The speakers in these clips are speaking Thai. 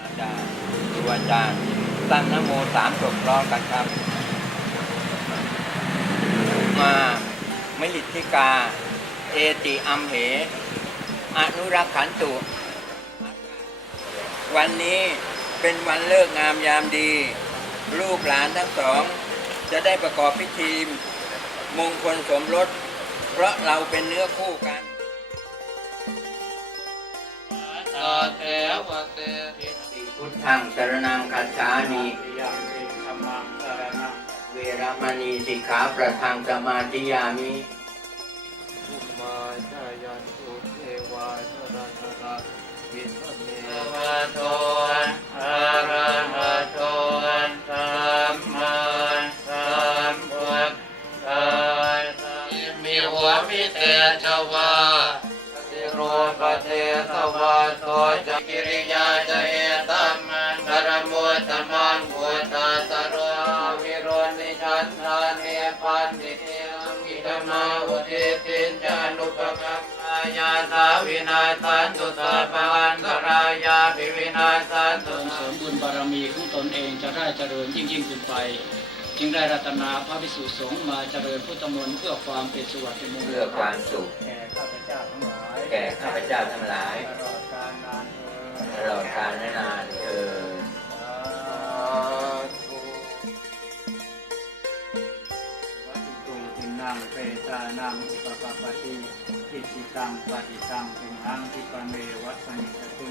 อาจารย์ครูอาจารย์ตั้งนโมสามจบร้อกันครับ มาไมลิทธิกา เอติอัมเห อนุรักขันตุ วันนี้เป็นวันเลิกงามยามดี ลูกหลานทั้งสอง จะได้ประกอบพิธีมงคลสมรส เพราะเราเป็นเนื้อคู่กัน เทวเตหิตสิพุทธังสรนังคัจฉามิติยังติธรรมังสรณังเวรมณีสิกขาประทังสมาธิยามิภูมาจายันตุเทวาชรัตระวิสันเนวะโตอะระหะโตสัมมาสัมพุทธัสสะมีหัวมีแต่ชวาปฏิโรปเทสวาโตจะกิริยาจะเอตัมมังกรมุตตมังพุทธาสโรวิโรนิชันทาเนปันติเทลังอิดมาอุทิตินจานุปกัมมายาสาวินาสันตุสัพพันตรายาภิวินาสันตุเสริมบุญบารมีของตนเองจะได้เจริญยิ่งยิ่งขึ้นไปจึงได้รัตนาพระภิกษุสงฆ์มาเจริญพุทธมนต์เพื่อความเป็นสุวัสดิมงคเพื่อลความสุขแก่ข้าพเจ้าทั้งหลายแก่ข้าพเจ้าทั้งหลาย ตลอดกาลนานเทอญตลอดกาลและนานเธอญวัตถุตินังเปตานังอุปปปติทิจิตังปฏิตังตุมังทิปะเมวัสมิจตุ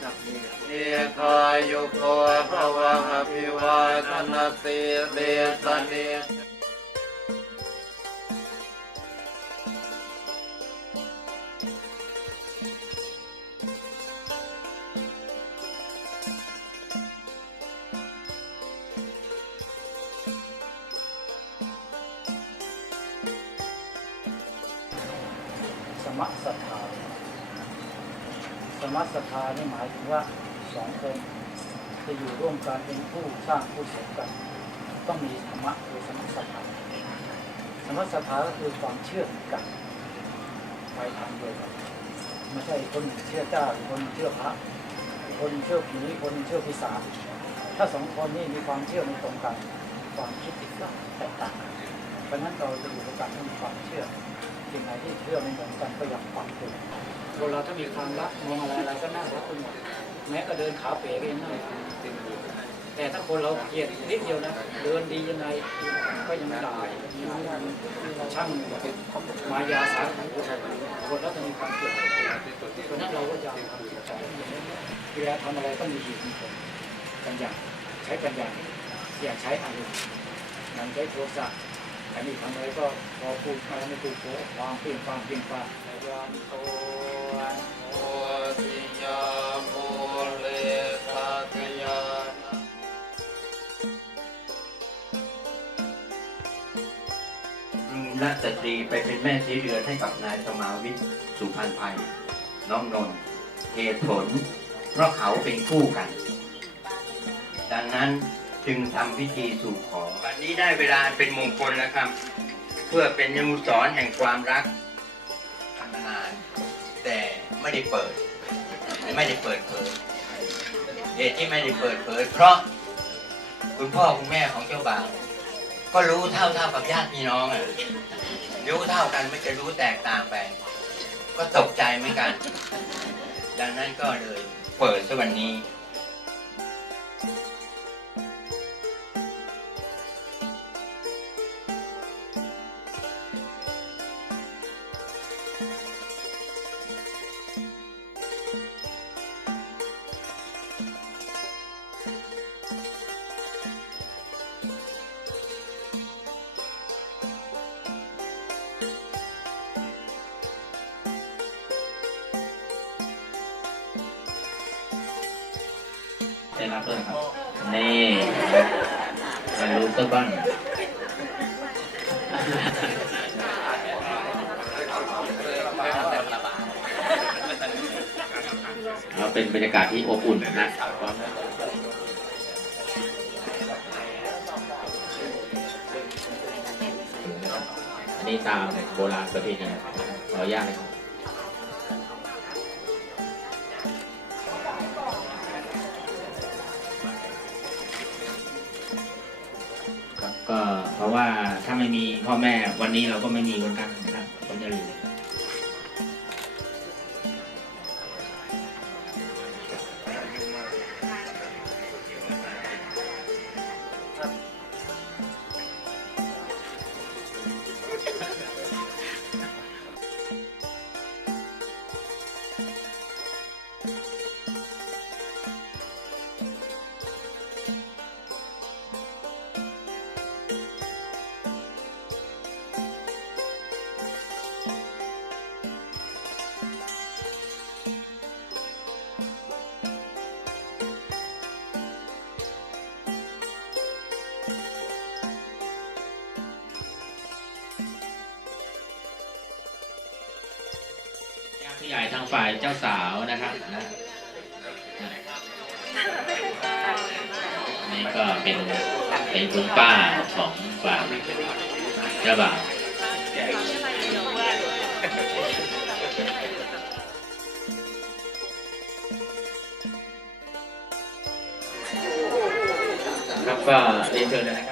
สัพเพเอกายุโกภวะอภิวาทนาสิเดสเนส มะสถาสมะสถานี่หมายถึงว่าสองคนจะอยู่ร่วมกันเป็นผู้สร้างผู้เสริมกัน ต้องมีธรรมะคือสมะสถาสมะสถาก็คือความเชื่อกันไปทางเดียวกันไม่ใช่คนเชื่อเจ้าคนเชื่อพระ คนเชื่อผีคนเชื่อพิสาถ้าสองคนนี้มีความเชื่อไม่ตรงกัน ความคิดอีกก็แตกต่างกัน ราะฉะนั้นเราจะอยู่ด้วยกันต้องมีความเชื่อสิ่งไหนที่เชื่อไม่เหมือนกันก็อยากปรับปรุงคนเราถ้ามีความรักมองอะไรอะไรก็น่ารักไปหมดแม้ก็เดินขาเป๋ก็ยังน่ารักแต่ถ้าคนเราเกลียดนิดเดียวนะเดินดียังไงก็ยังด่าช่างมายาสารคนเราจะมีความเกลียดเพราะนั้นเราก็อยากทำจิตใจเวลาทำอะไรต้องมีเหตุมีผลปัญญาใช้ปัญญาอย่าใช้อารมณ์มันใช้โทสะ อันนี้ทำอะไรก็พอพูดมาไม่ถูกโผวางเปลี่ยนฟางเปลี่ยนฟางยันโตโอติยาโมเลสาตยานะรัชสตรีไปเป็นแม่สีเรือให้กับนายสมาวิทย์สุพรรณภัย น้องนนท์เหตุผล เพราะเขาเป็นคู่กัน ดังนั้น จึงทำพิธีสู่ขอวันนี้ได้เวลาเป็นมงคลแล้วครับ เพื่อเป็นอนุสรณ์แห่งความรักทำมานาน แต่ไม่ได้เปิด ไม่ได้เปิดเผยเหตุที่ไม่ได้เปิดเผยเพราะคุณพ่อคุณแม่ของเจ้าบ่าวก็รู้เท่าเท่ากับญาติพี่น้องอะรู้เท่ากันไม่จะรู้แตกต่างไป ก็ตกใจเหมือนกัน ดังนั้นก็เลยเปิดซะวันนี้ รับด้วยครับ นี่มารู้สักบ้างเราเป็นบรรยากาศที่อบอุ่นนะอันนี้ตามโบราณประเพณีขออนุญาตนะครับ ว่าถ้าไม่มีพ่อแม่วันนี้เราก็ไม่มีวันกันนะครับคนจะรู้ ฝ่ายเจ้าสาวนะครับนะนี่ก็เป็นเป็นคุณป้าของฝ่ายเจ้าบ่าวครับก็เรียนเชิญเลยนะครับ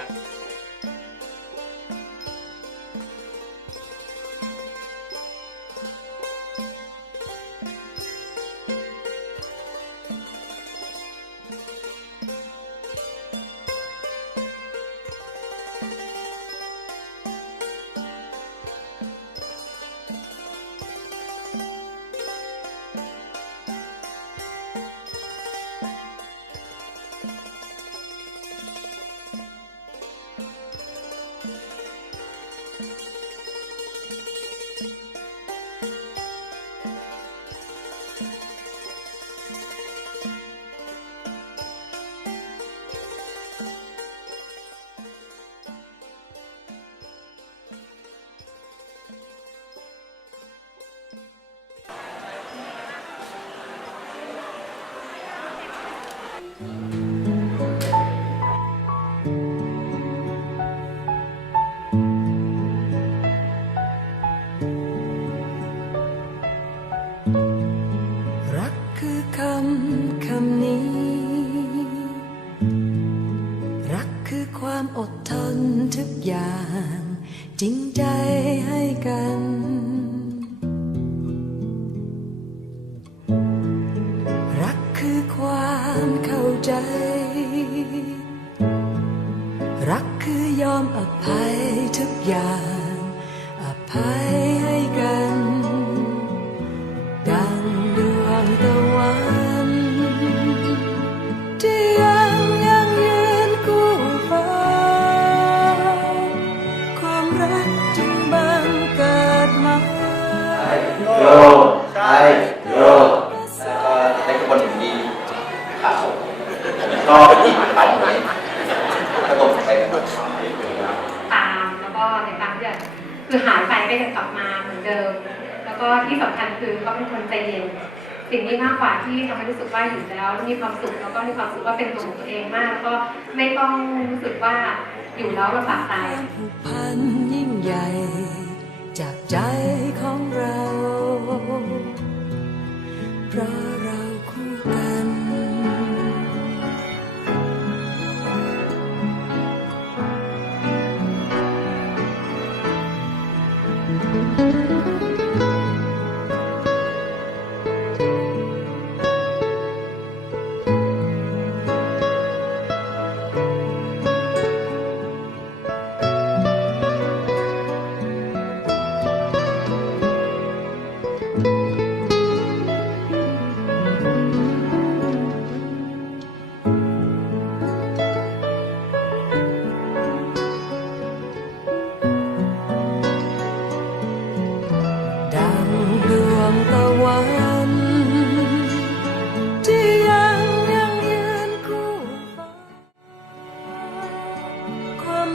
ให้กัน รักคือความเข้าใจ รักคือยอมอภัยทุกอย่าง อภัยให้กัน ก็ที่ขาวไหมก็ตรงไปนะครับตามแล้วก็ในการที่จะคือหายไปก็ยังกลับมาเหมือนเดิม แล้วก็ที่สำคัญคือเขาเป็นคนใจเย็นสิ่งนี้มากกว่าที่ทำให้รู้สึกว่าอยู่แล้ว มีความสุขแล้วก็มีความสุขว่าเป็นตัวของตัวเองมากแล้วก็ไม่ต้องรู้สึกว่าอยู่แล้วลำบากใจพันยิ่งใหญ่ จากใจของเราเพรา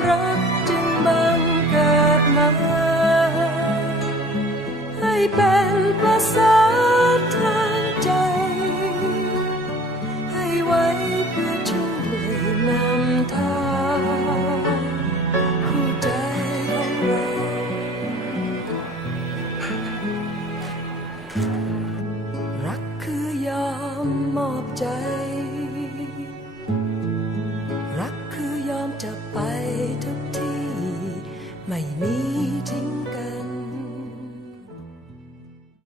รักจึงบังเกิดมา ให้เป็นภาษา